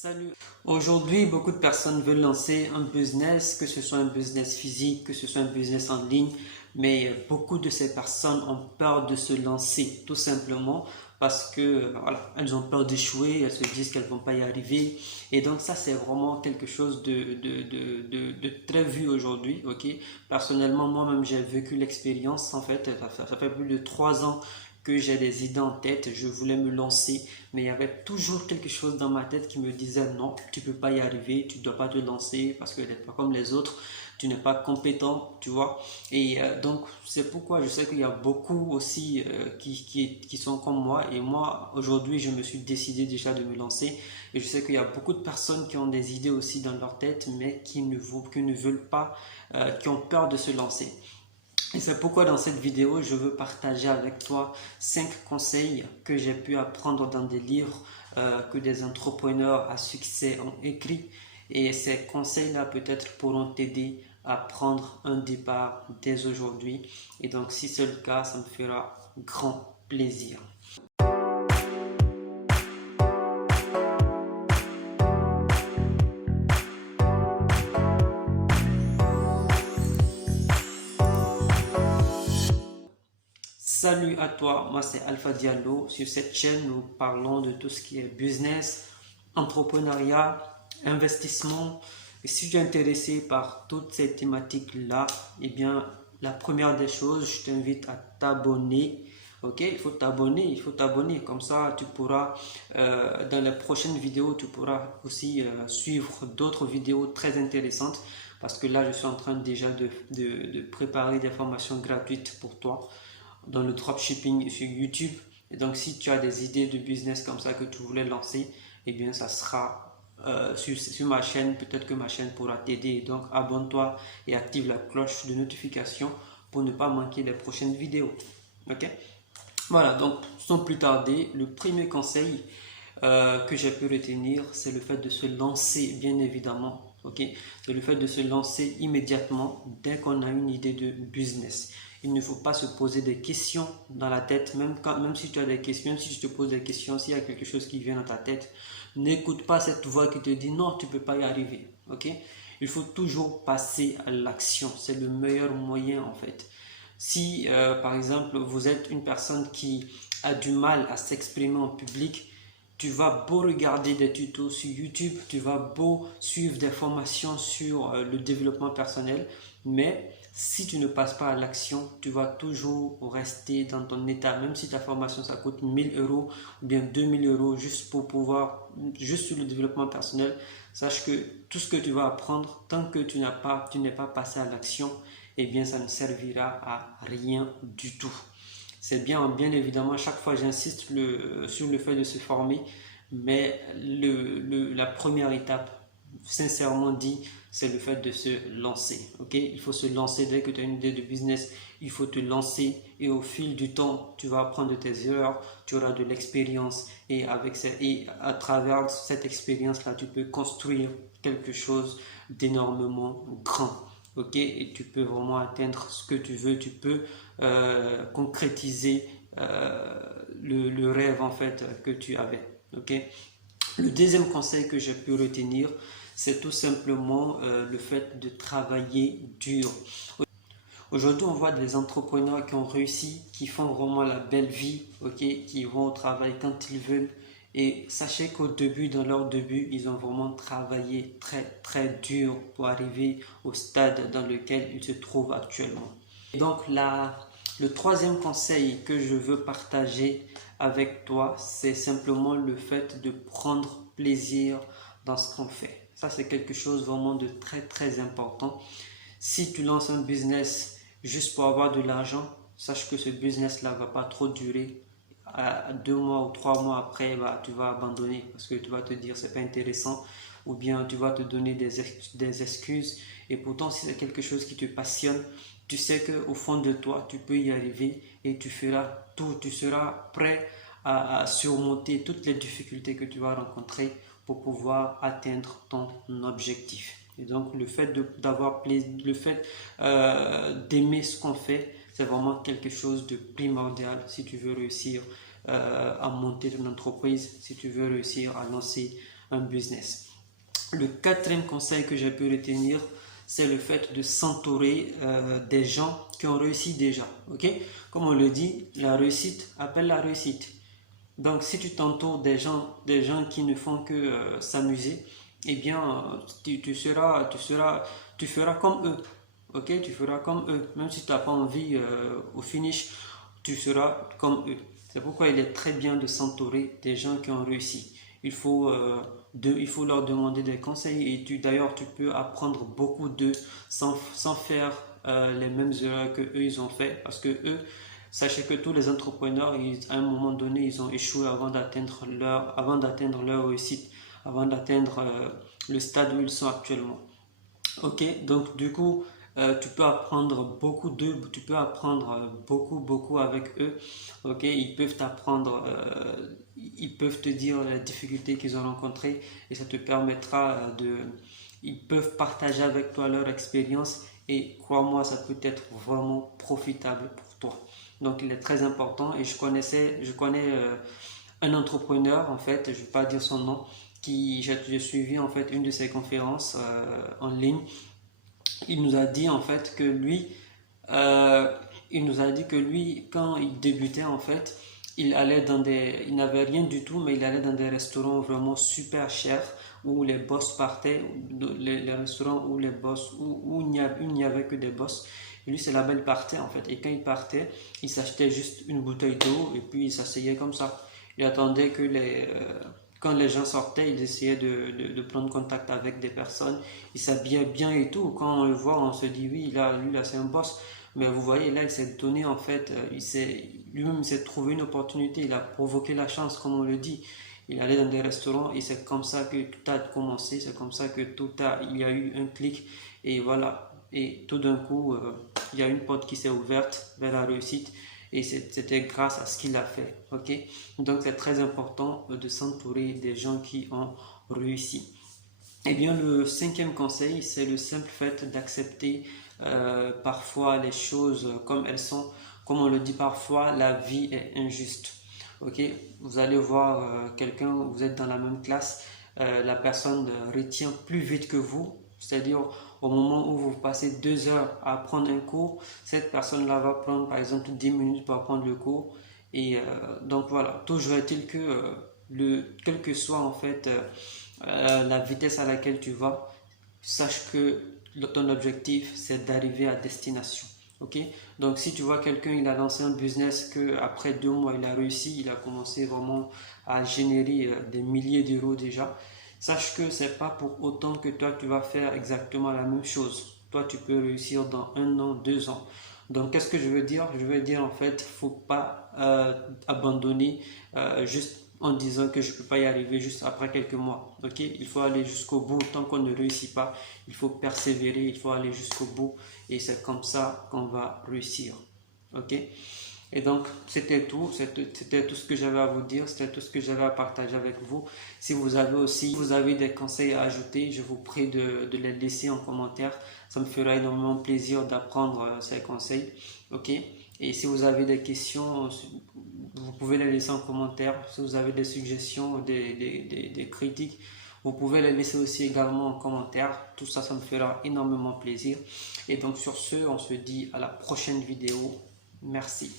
Salut. Aujourd'hui, beaucoup de personnes veulent lancer un business, que ce soit un business physique, que ce soit un business en ligne, mais beaucoup de ces personnes ont peur de se lancer, tout simplement parce que voilà, elles ont peur d'échouer, elles se disent qu'elles vont pas y arriver. Et donc ça, c'est vraiment quelque chose de très vu aujourd'hui, ok? Personnellement, moi-même, j'ai vécu l'expérience, en fait, ça fait plus de 3 ans que j'ai des idées en tête, je voulais me lancer, mais il y avait toujours quelque chose dans ma tête qui me disait non, tu ne peux pas y arriver, tu ne dois pas te lancer parce que tu n'es pas comme les autres, tu n'es pas compétent, tu vois. Et donc, c'est pourquoi je sais qu'il y a beaucoup aussi qui sont comme moi. Et moi, aujourd'hui, je me suis décidé déjà de me lancer. Et je sais qu'il y a beaucoup de personnes qui ont des idées aussi dans leur tête, mais qui ne veulent pas, qui ont peur de se lancer. Et c'est pourquoi dans cette vidéo, je veux partager avec toi 5 conseils que j'ai pu apprendre dans des livres que des entrepreneurs à succès ont écrits. Et ces conseils-là peut-être pourront t'aider à prendre un départ dès aujourd'hui. Et donc si c'est le cas, ça me fera grand plaisir. Salut à toi, moi c'est Alpha Diallo. Sur cette chaîne, nous parlons de tout ce qui est business, entrepreneuriat, investissement. Et si tu es intéressé par toutes ces thématiques-là, eh bien, la première des choses, je t'invite à t'abonner. Ok, il faut t'abonner. Comme ça, tu pourras, dans les prochaines vidéos, tu pourras aussi suivre d'autres vidéos très intéressantes. Parce que là, je suis en train déjà de préparer des formations gratuites pour toi dans le dropshipping sur YouTube. Et donc, si tu as des idées de business comme ça que tu voulais lancer, eh bien, ça sera sur ma chaîne. Peut-être que ma chaîne pourra t'aider. Donc, abonne-toi et active la cloche de notification pour ne pas manquer les prochaines vidéos. Ok? Voilà, donc, sans plus tarder, le premier conseil que j'ai pu retenir, c'est le fait de se lancer, bien évidemment. Ok, c'est le fait de se lancer immédiatement dès qu'on a une idée de business. Il ne faut pas se poser des questions dans la tête, même si tu as des questions, même si tu te poses des questions, s'il y a quelque chose qui vient dans ta tête, n'écoute pas cette voix qui te dit non, tu ne peux pas y arriver. Ok, il faut toujours passer à l'action. C'est le meilleur moyen en fait. Si par exemple vous êtes une personne qui a du mal à s'exprimer en public, tu vas beau regarder des tutos sur YouTube, tu vas beau suivre des formations sur le développement personnel, mais si tu ne passes pas à l'action, tu vas toujours rester dans ton état. Même si ta formation ça coûte 1000 € ou bien 2000 € juste pour pouvoir, juste sur le développement personnel, sache que tout ce que tu vas apprendre, tant que tu n'es pas passé à l'action, eh bien ça ne servira à rien du tout. C'est bien, bien évidemment, à chaque fois j'insiste sur le fait de se former, mais la première étape, sincèrement dit, c'est le fait de se lancer. Ok, il faut se lancer dès que tu as une idée de business, il faut te lancer et au fil du temps, tu vas apprendre de tes erreurs, tu auras de l'expérience et à travers cette expérience-là, tu peux construire quelque chose d'énormément grand. Ok, et tu peux vraiment atteindre ce que tu veux, tu peux concrétiser le rêve en fait que tu avais. Ok. Le deuxième conseil que j'ai pu retenir, c'est tout simplement le fait de travailler dur. Aujourd'hui, on voit des entrepreneurs qui ont réussi, qui font vraiment la belle vie, ok, qui vont au travail quand ils veulent. Et sachez qu'au début, dans leur début, ils ont vraiment travaillé très très dur pour arriver au stade dans lequel ils se trouvent actuellement. Et donc le troisième conseil que je veux partager avec toi, c'est simplement le fait de prendre plaisir dans ce qu'on fait. Ça, c'est quelque chose vraiment de très très important. Si tu lances un business juste pour avoir de l'argent, sache que ce business-là ne va pas trop durer. À 2 mois ou 3 mois après, bah, tu vas abandonner parce que tu vas te dire c'est pas intéressant ou bien tu vas te donner des excuses. Et pourtant, si c'est quelque chose qui te passionne, tu sais qu'au fond de toi, tu peux y arriver et tu feras tout. Tu seras prêt à surmonter toutes les difficultés que tu vas rencontrer pour pouvoir atteindre ton objectif. Et donc le fait d'avoir plaisir, le fait d'aimer ce qu'on fait, c'est vraiment quelque chose de primordial si tu veux réussir à monter ton entreprise, si tu veux réussir à lancer un business. Le quatrième conseil que j'ai pu retenir, c'est le fait de s'entourer des gens qui ont réussi déjà. Ok? Comme on le dit, la réussite appelle la réussite. Donc, si tu t'entoures des gens qui ne font que s'amuser, eh bien, tu feras comme eux. Ok, tu feras comme eux. Même si tu n'as pas envie, au finish, tu seras comme eux. C'est pourquoi il est très bien de s'entourer des gens qui ont réussi. Il faut leur demander des conseils et d'ailleurs, tu peux apprendre beaucoup d'eux sans faire les mêmes erreurs que eux ils ont fait. Parce que eux, sachez que tous les entrepreneurs, à un moment donné, ils ont échoué avant d'atteindre leur réussite, avant d'atteindre le stade où ils sont actuellement. Ok, donc du coup, tu peux apprendre beaucoup d'eux, tu peux apprendre beaucoup avec eux. Ok, ils peuvent te dire les difficultés qu'ils ont rencontrées et ça te permettra ils peuvent partager avec toi leur expérience et crois-moi, ça peut être vraiment profitable pour toi. Donc il est très important et je connais un entrepreneur en fait, je ne vais pas dire son nom, j'ai suivi en fait une de ses conférences en ligne. Il nous a dit en fait que lui, euh, il nous a dit que lui, quand il débutait en fait, il n'avait rien du tout, mais il allait dans des restaurants vraiment super chers où les boss partaient, les restaurants où les boss, où il n'y avait que des boss. Et lui, c'est là-bas il partait en fait. Et quand il partait, il s'achetait juste une bouteille d'eau et puis il s'asseyait comme ça. Il attendait que quand les gens sortaient, il essayait de prendre contact avec des personnes. Il s'habillait bien et tout. Quand on le voit, on se dit oui, lui là, c'est un boss. Mais vous voyez, là, il s'est donné en fait, lui-même, il s'est trouvé une opportunité. Il a provoqué la chance, comme on le dit. Il allait dans des restaurants et c'est comme ça que tout a commencé. C'est comme ça que il y a eu un clic et voilà. Et tout d'un coup, il y a une porte qui s'est ouverte vers la réussite. Et c'était grâce à ce qu'il a fait. Ok? Donc c'est très important de s'entourer des gens qui ont réussi. Eh bien, le cinquième conseil, c'est le simple fait d'accepter parfois les choses comme elles sont. Comme on le dit parfois, la vie est injuste. Ok? Vous allez voir quelqu'un, vous êtes dans la même classe, la personne retient plus vite que vous. C'est-à-dire, au moment où vous passez 2 heures à apprendre un cours, cette personne-là va prendre par exemple 10 minutes pour apprendre le cours. Et donc voilà, toujours est-il que quel que soit en fait la vitesse à laquelle tu vas, sache que ton objectif c'est d'arriver à destination. Ok? Donc si tu vois quelqu'un, il a lancé un business que après 2 mois il a réussi, il a commencé vraiment à générer des milliers d'euros déjà. Sache que c'est pas pour autant que toi tu vas faire exactement la même chose. Toi tu peux réussir dans 1 an, 2 ans. Donc qu'est-ce que je veux dire? Je veux dire en fait, faut pas abandonner juste en disant que je peux pas y arriver juste après quelques mois. Ok? Il faut aller jusqu'au bout. Tant qu'on ne réussit pas, il faut persévérer, il faut aller jusqu'au bout et c'est comme ça qu'on va réussir. Ok? Et donc, c'était tout ce que j'avais à vous dire, c'était tout ce que j'avais à partager avec vous. Si vous avez des conseils à ajouter, je vous prie de les laisser en commentaire. Ça me fera énormément plaisir d'apprendre ces conseils. Ok? Et si vous avez des questions, vous pouvez les laisser en commentaire. Si vous avez des suggestions, des critiques, vous pouvez les laisser aussi également en commentaire. Tout ça, ça me fera énormément plaisir. Et donc, sur ce, on se dit à la prochaine vidéo. Merci.